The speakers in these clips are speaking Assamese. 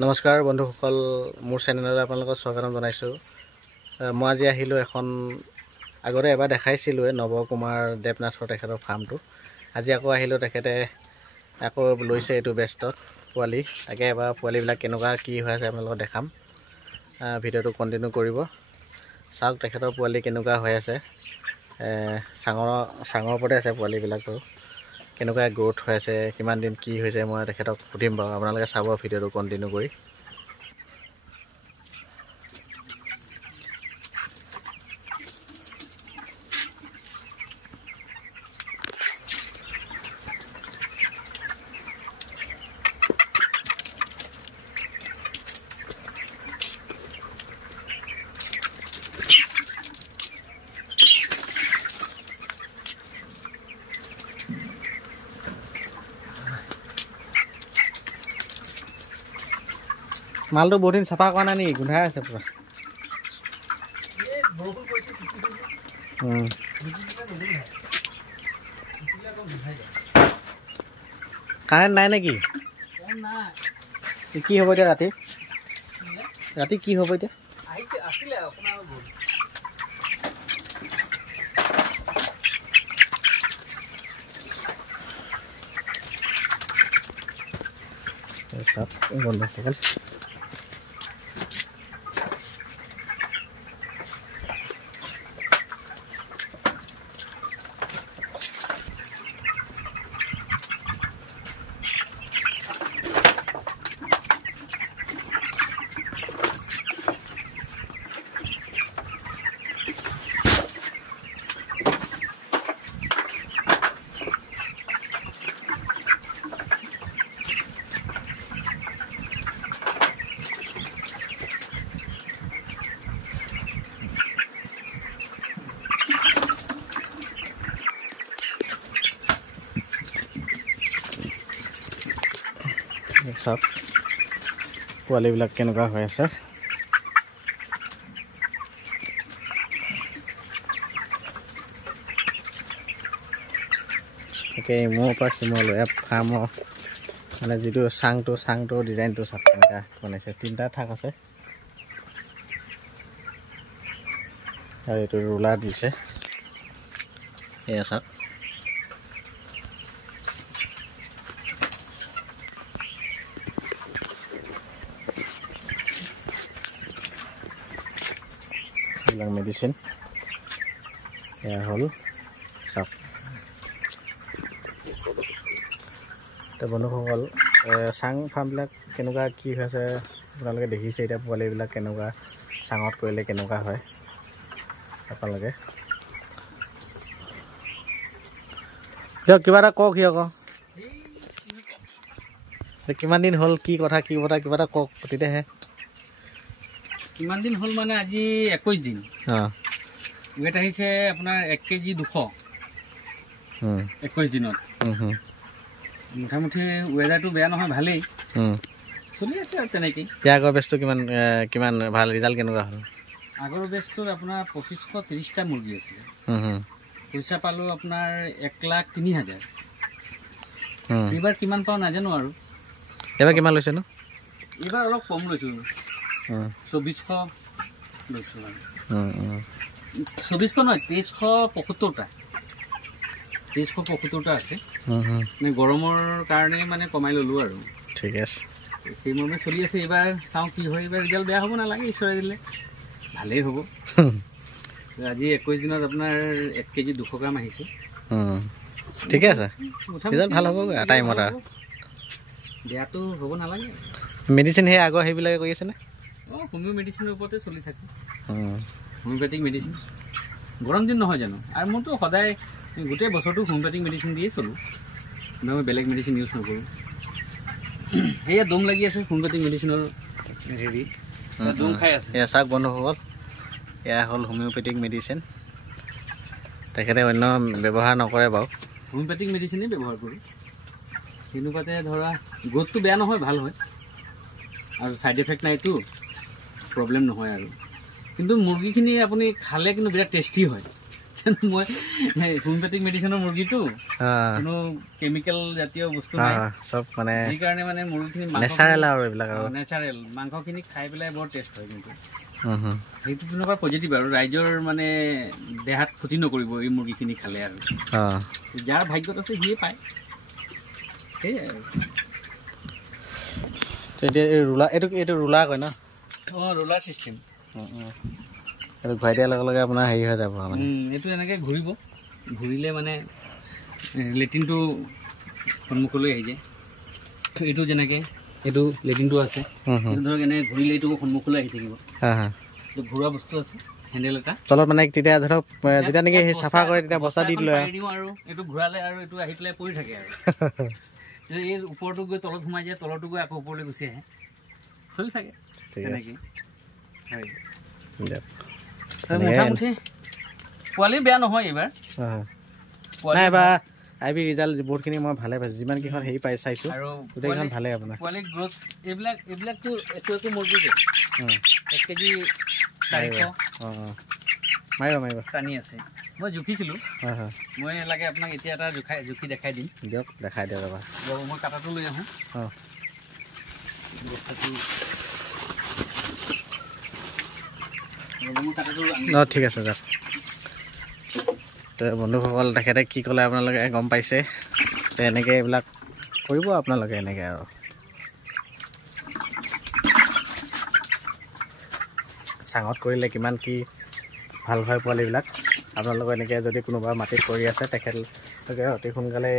নমস্কাৰ বন্ধুসকল, মোৰ চেনেললৈ আপোনালোকক স্বাগতম জনাইছোঁ। মই আজি আহিলোঁ এখন আগতে এবাৰ দেখাইছিলোঁ নৱকুমাৰ দেৱনাথৰ তেখেতৰ ফাৰ্মটো। আজি আকৌ আহিলোঁ, তেখেতে আকৌ লৈছে এইটো বেষ্টত পোৱালি। তাকে এবাৰ পোৱালিবিলাক কেনেকুৱা কি হৈ আছে আপোনালোকক দেখাম। ভিডিঅ'টো কণ্টিনিউ কৰিব। চাওক তেখেতৰ পোৱালি কেনেকুৱা হৈ আছে। চাঙৰ ওপৰতে আছে পোৱালিবিলাকটো। কেনেকুৱা গ্ৰোথ হৈ আছে, কিমান দিন কি হৈছে মই তেখেতক সুধিম বাৰু। আপোনালোকে চাব ভিডিঅ'টো কণ্টিনিউ কৰি। মালটো বহুত দিন চাফা কৰা নাই নেকি? গোন্ধাই আছে পুৰা। কাৰেণ্ট নাই নেকি? কি হ'ব এতিয়া ৰাতি? ৰাতি কি হ'ব এতিয়া? বন্ধুসকল, চাওক পোৱালিবিলাক কেনেকুৱা হৈ আছে। তাকে মোৰ পৰা সিমলৈ ফাৰ্মৰ মানে যিটো চাংটো ডিজাইনটো চাওক কেনেকুৱা বনাইছে। 3টা থাক আছে আৰু এইটো ৰোলাৰ দিছে। এয়া চাওক, এইবিলাক মেডিচিন এয়া হ'ল। চাওক বন্ধুসকল, চাং ফাৰ্মবিলাক কেনেকুৱা কি হৈছে আপোনালোকে দেখিছে। এতিয়া পোৱালিবিলাক কেনেকুৱা চাঙত কৰিলে কেনেকুৱা হয় আপোনালোকে দিয়ক। কিবা এটা কওক, সিও কওক কিমান দিন হ'ল, কি কথা কিবা এটা কওক তেতিয়াহে। কিমান দিন হ'ল মানে আজি 21 দিন। ৱেট আহিছে আপোনাৰ 1 কেজি 200 21 দিনত। মোটামুটি ৱেদাৰটো বেয়া নহয়, ভালেই চলি আছে আৰু তেনেকেই। আগৰ বেচটো কিমান ভাল ৰিজাল্ট কেনেকুৱা হ'ল? আগৰ বেচটোত আপোনাৰ 2530টা মুৰ্গী আছিলে। পইচা পালোঁ আপোনাৰ 1,03,000। এইবাৰ কিমান পাওঁ নাজানো আৰু। এইবাৰ কিমান লৈছেনো? এইবাৰ অলপ কম লৈছোঁ, 2400 লৈছোঁ আৰু। 2400 নহয়, 2375টা। 2375টা আছে। মানে গৰমৰ কাৰণে মানে কমাই ল'লোঁ আৰু। ঠিক আছে, সেইমৰ্মে চলি আছে। এইবাৰ চাওঁ কি হয়। এইবাৰ ৰিজাল্ট বেয়া হ'ব নালাগে, ঈশ্বৰে দিলে ভালেই হ'ব। আজি 21 দিনত আপোনাৰ 1 কেজি 200 গ্ৰাম আহিছে। ঠিকে আছে, ৰিজাল্ট ভাল হ'ব টাইমত আৰু। বেয়াটো হ'ব নালাগে। মেডিচিন সেই আগৰ সেইবিলাকে কৰি আছেনে? হোমিও মেডিচিনৰ ওপৰতে চলি থাকে। হোমিঅ'পেথিক মেডিচিন গৰম দিন নহয় জানো, আৰু মোৰতো সদায় গোটেই বছৰটো হোমিঅ'পেথিক মেডিচিন দিয়ে চলোঁ। মই বেলেগ মেডিচিন ইউজ নকৰোঁ। সেয়া দম লাগি আছে হোমিঅ'পেথিক মেডিচিনৰ হেৰি দম খাই আছে। এয়া চাওক বন্ধুসকল, এয়া হ'ল হোমিঅ'পেথিক মেডিচিন। তেখেতে অন্য ব্যৱহাৰ নকৰে বাৰু, হোমিঅ'পেথিক মেডিচিনেই ব্যৱহাৰ কৰোঁ। তেনেকুৱাতে ধৰা গ্ৰোথটো বেয়া নহয়, ভাল হয় আৰু ছাইড এফেক্ট নাইতো, প্ৰব্লেম নহয় আৰু। কিন্তু মুৰ্গীখিনি আপুনি খালে কিন্তু বিৰাট টেষ্টি হয়। মই হোমিওপেথিক মেডিচিনৰ মুৰ্গীটো কোনো কেমিকেল জাতীয় বস্তু নাই সব মানে সেইকাৰণে মানে মুৰ্গীখিনি নেচাৰেল আৰু এইবিলাক আৰু নেচাৰেল মাংসখিনি খাই পেলাই বৰ টেষ্ট হয় কিন্তু সেইটো দিনৰ পৰা পজিটিভ আৰু ৰাইজৰ মানে দেহাত ক্ষতি নকৰিব এই মুৰ্গীখিনি খালে আৰু যাৰ ভাগ্যত আছে সিয়ে পায় সেয়াই আৰু এতিয়া ৰুলাৰ এইটো ৰুলাৰ কয় ন ৰুলাৰ চিষ্টেম এইটো ঘূৰাই দিয়াৰ লগে লগে আপোনাৰ হেৰি হৈ যাব মানে এইটো এনেকৈ ঘূৰিব ঘূৰিলে মানে লেট্ৰিনটো সন্মুখলৈ আহি যায় এইটো যেনেকৈ এইটো লেট্ৰিনটো আছে এইটো ধৰক এনেকৈ ঘূৰিলে এইটো সন্মুখলৈ আহি থাকিব এইটো ঘূৰোৱা বস্তু আছে হেণ্ডেল এটা তলত মানে তেতিয়া ধৰক যেতিয়া নেকি চাফা কৰে তেতিয়া বস্তা দি দিওঁ আৰু এইটো ঘূৰালে আৰু এইটো আহি পেলাই পৰি থাকে আৰু এই ওপৰটো গৈ তলত সোমাই যায় তলতো গৈ আকৌ ওপৰলৈ গুচি আহে চলি থাকে তেনেকৈ মোটামুটি পোৱালি বেয়া নহয় এইবাৰ নাই এবাৰ আইবি ৰিজাল্ট বহুতখিনি মই ভালে পাইছোঁ যিমানকেইখন হেৰি পাই চাইছোঁ আৰু গোটেইকেইখন ভালে আপোনাৰ পোৱালি গ্ৰ'থ এইবিলাকতো একো মুৰ্গী 1 কেজি 400 মাৰিব টানি আছে মই জুখিছিলোঁ মই লাগে আপোনাক এতিয়া এটা জুখি দেখাই দিম দিয়ক দেখাই দিয়ক এবাৰ মই কাটাটো লৈ আহোঁ ঠিক আছে যাওক তো বন্ধুসকল তেখেতে কি ক'লে আপোনালোকে গম পাইছে তো এনেকৈ এইবিলাক কৰিব আপোনালোকে এনেকৈ আৰু চাঙত কৰিলে কিমান কি ভাল হয় পোৱালিবিলাক আপোনালোকে এনেকৈ যদি কোনোবা মাটিত কৰি আছে তেখেতলোকে অতি সোনকালে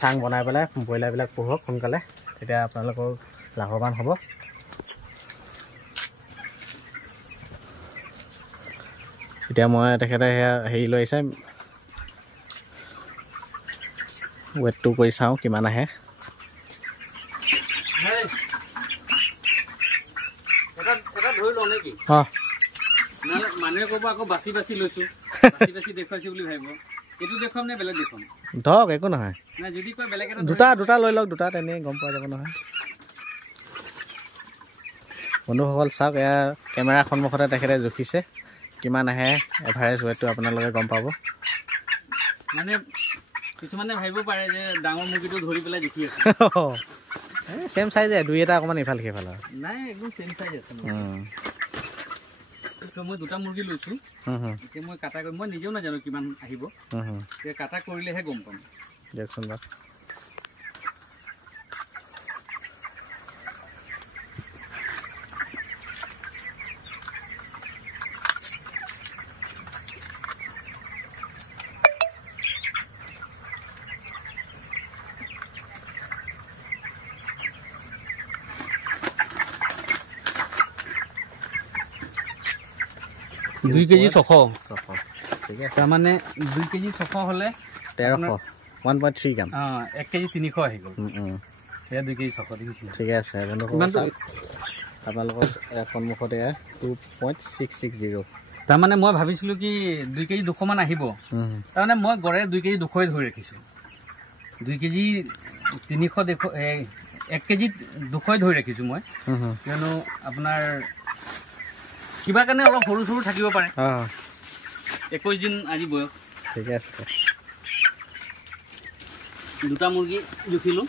চাং বনাই পেলাই ব্ৰইলাৰবিলাক পোহক সোনকালে তেতিয়া আপোনালোকৰ লাভৱান হ'ব এতিয়া মই তেখেতে সেয়া হেৰি লৈ আহিছে ৱেটটো কৰি চাওঁ কিমান আহে মানুহে ক'ব আকৌ বাচি বাচি লৈছোঁ দেখুৱাইছোঁ বুলি ভাবিব এইটো দেখুৱাম নে বেলেগ দেখুৱাম ধৰক একো নহয় যদি কয় বেলেগ দুটা লৈ লওক দুটা তেনেই গম পোৱা যাব নহয় বন্ধুসকল চাওক এয়া কেমেৰাৰ সন্মুখতে তেখেতে জুখিছে কিমান আহে এভাৰেজ ৱেটটো আপোনালোকে গম পাব মানে কিছুমানে ভাবিব পাৰে যে ডাঙৰ মুৰ্গীটো ধৰি পেলাই জুখি আছে চেম চাইজে দুই এটা অকণমান ইফাল সিফাল নাই একদম চেম চাইজ আছে মই দুটা মুৰ্গী লৈছোঁ এতিয়া মই কাটা কৰি মই নিজেও নাজানো কিমান আহিব কাটা কৰিলেহে গম পাম দিয়কচোন বাৰু 2 কেজি 600 ঠিক আছে মানে 2 কেজি 600 হলে 1300 1.3 গ্ৰাম 1 কেজি 300 আহি গ'ল এয়া 2 কেজি 600 দেখিছিল ঠিক আছে আপোনালোকৰ সন্মুখতে 2.660 তাৰমানে মই ভাবিছিলোঁ কি 2 কেজি 200 মান আহিব তাৰমানে মই গড়ে 2 কেজি 200 ধৰি ৰাখিছোঁ 2 কেজি 300 দেখো 1 কেজি 200 ধৰি ৰাখিছোঁ মই কিয়নো আপোনাৰ কিবা কাৰণে অলপ সৰু সৰু থাকিব পাৰে 21 দিন আজি বয়স ঠিক আছে দুটা মুৰ্গী জুখিলোঁ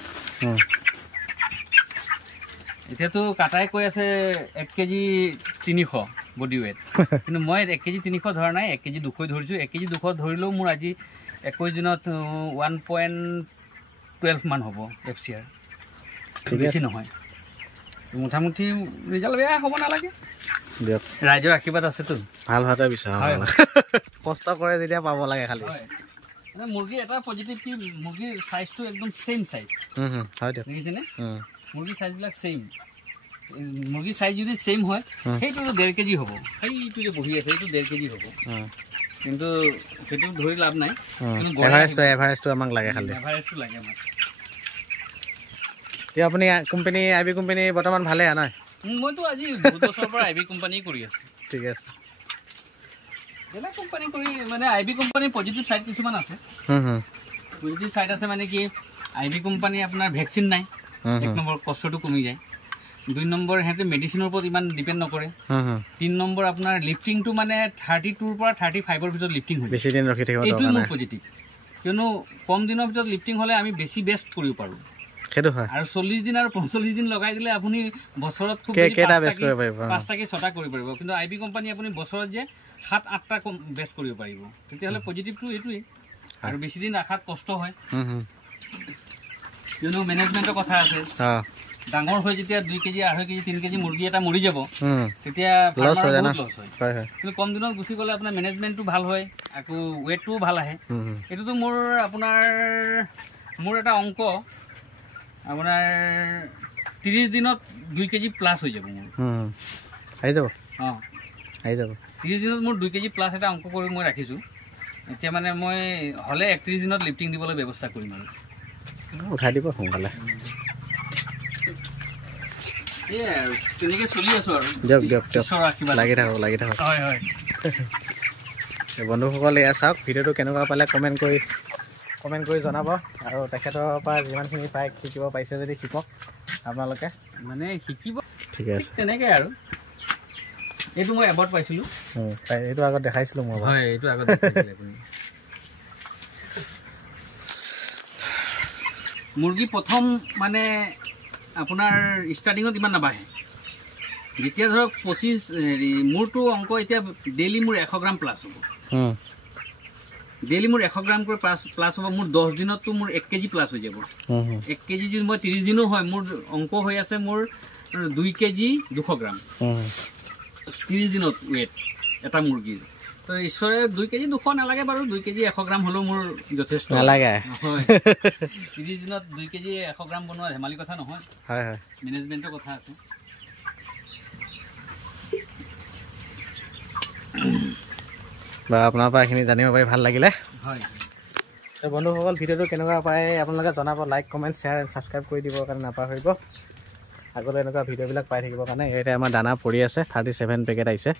এতিয়াতো কাটাই কৈ আছে 1 কেজি 300 বডি ৱেট কিন্তু মই 1 কেজি 300 ধৰা নাই 1 কেজি 200 ধৰিছোঁ 1 কেজি 200 ধৰিলেও মোৰ আজি 21 দিনত 1.12 মান হ'ব FCR বেছি নহয় মোটামুটি ৰিজাল্ট বেয়া হ'ব নালাগে দিয়ক ৰাইজৰ আশীৰ্বাদ আছেতো ভাল হোৱাটো বিচাৰোঁ কষ্ট কৰে যেতিয়া পাব লাগে খালি মানে মুৰ্গী এটা পজিটিভ কি মুৰ্গীৰ সাইজটো একদম সেম সাইজ হয় দিয়ক দেখিছেনে মুৰ্গীৰ সাইজবিলাক সেম মুৰ্গীৰ সাইজ যদি সেম হয় সেইটো 1.5 কেজি হ'ব সেইটো যে বহি আছে সেইটো 1.5 কেজি হ'ব কিন্তু সেইটো ধৰি লাভ নাই এভাৰেজটো আমাক লাগে খালি এভাৰেজটো লাগে আমাক এতিয়া আপুনি কোম্পানী আইবি কোম্পানী বৰ্তমান ভালে নহয় মইতো আজি 2 বছৰৰ পৰা আইবি কোম্পানী কৰি আছোঁ ঠিক আছে বেলেগ কোম্পানী কৰি মানে আইবি কোম্পানী পজিটিভ সাইড কিছুমান আছে পজিটিভ সাইড আছে মানে কি আইবি কোম্পানী আপোনাৰ ভেকচিন নাই এক নম্বৰ কষ্টটো কমি যায় 2 নম্বৰ সিহঁতে মেডিচিনৰ ওপৰত ইমান ডিপেণ্ড নকৰে 3 নম্বৰ আপোনাৰ লিফটিংটো মানে 32 পৰা 35ৰ ভিতৰত লিফটিং হয় বেছি দিন ৰখি থাকিব এইটো মোৰ পজিটিভ কিয়নো কম দিনৰ ভিতৰত লিফটিং হ'লে আমি বেছি বেষ্ট কৰিব পাৰোঁ সেইটো হয় আৰু 40 দিন আৰু 45 দিন লগাই দিলে আপুনি বছৰত খুব কেইটা বেষ্ট কৰিব পাৰিব 5টা কি 6টা কৰিব পাৰিব কিন্তু আইবি কোম্পানী আপুনি বছৰত যে 7-8টা বেষ্ট কৰিব পাৰিব তেতিয়াহ'লে পজিটিভটো এইটোৱেই আৰু বেছি দিন ৰাখাত কষ্ট হয় কিয়নো মেনেজমেণ্টৰ কথা আছে ডাঙৰ হৈ যেতিয়া 2 কেজি 2.5 কেজি 3 কেজি মুৰ্গী এটা মৰি যাব তেতিয়া লছ হয় কিন্তু কম দিনত গুচি গ'লে আপোনাৰ মেনেজমেণ্টটো ভাল হয় আকৌ ৱেটটোও ভাল আহে এইটোতো মোৰ এটা অংক আপোনাৰ 30 দিনত 2 কেজি প্লাছ হৈ যাব মোৰ আহি যাব 30 দিনত মোৰ 2 কেজি প্লাছ এটা অংক কৰি মই ৰাখিছোঁ এতিয়া মানে মই হ'লে 31 দিনত লিফটিং দিবলৈ ব্যৱস্থা কৰিম আৰু উঠাই দিব সোনকালে তেনেকৈ চলি আছোঁ আৰু লাগি থাকক হয় বন্ধুসকল এয়া চাওক ভিডিঅ'টো কেনেকুৱা পালে কমেণ্ট কৰি জনাব আৰু তেখেতৰ পৰা যিমানখিনি পায় শিকিব পাৰিছে যদি শিকক আপোনালোকে মানে শিকিব ঠিক আছে তেনেকৈ আৰু এইটো মই এবাৰ পাইছিলোঁ এইটো আগত দেখাইছিলোঁ মই হয় এইটো আগত দেখাইছিলে আপুনি মুৰ্গী প্ৰথম মানে আপোনাৰ ষ্টাৰ্টিঙত ইমান নাবাঢ়ে যেতিয়া ধৰক 25 মোৰটো অংক এতিয়া ডেইলি মোৰ 100 গ্ৰাম প্লাছ হ'ব ডেইলি মোৰ 100 গ্ৰাম কৰি প্লাছ হ'ব মোৰ 10 দিনততো মোৰ 1 কেজি প্লাছ হৈ যাব 1 কেজি যদি মই 30 দিনো হয় মোৰ অংক হৈ আছে মোৰ 2 কেজি 200 গ্ৰাম 30 দিনত ৱেট এটা মুৰ্গীৰ তো ঈশ্বৰে 2 কেজি 200 নালাগে বাৰু 2 কেজি 100 গ্ৰাম হ'লেও মোৰ যথেষ্ট নালাগে হয় 30 দিনত 2 কেজি 100 গ্ৰাম বনোৱা ধেমালি কথা নহয় হয় মেনেজমেণ্টৰ কথা আছে বা আপোনাৰ পৰা এইখিনি জানিব পাৰি ভাল লাগিলে হয় তো বন্ধুসকল ভিডিঅ'টো কেনেকুৱা পায় আপোনালোকে জনাব like comment share and subscribe কৰি দিবৰ কাৰণে নাপাহৰিব আগলৈ এনেকুৱা ভিডিঅ'বিলাক পাই থাকিবৰ কাৰণে ইয়াতে আমাৰ দানা পৰি আছে 37 পেকেট আহিছে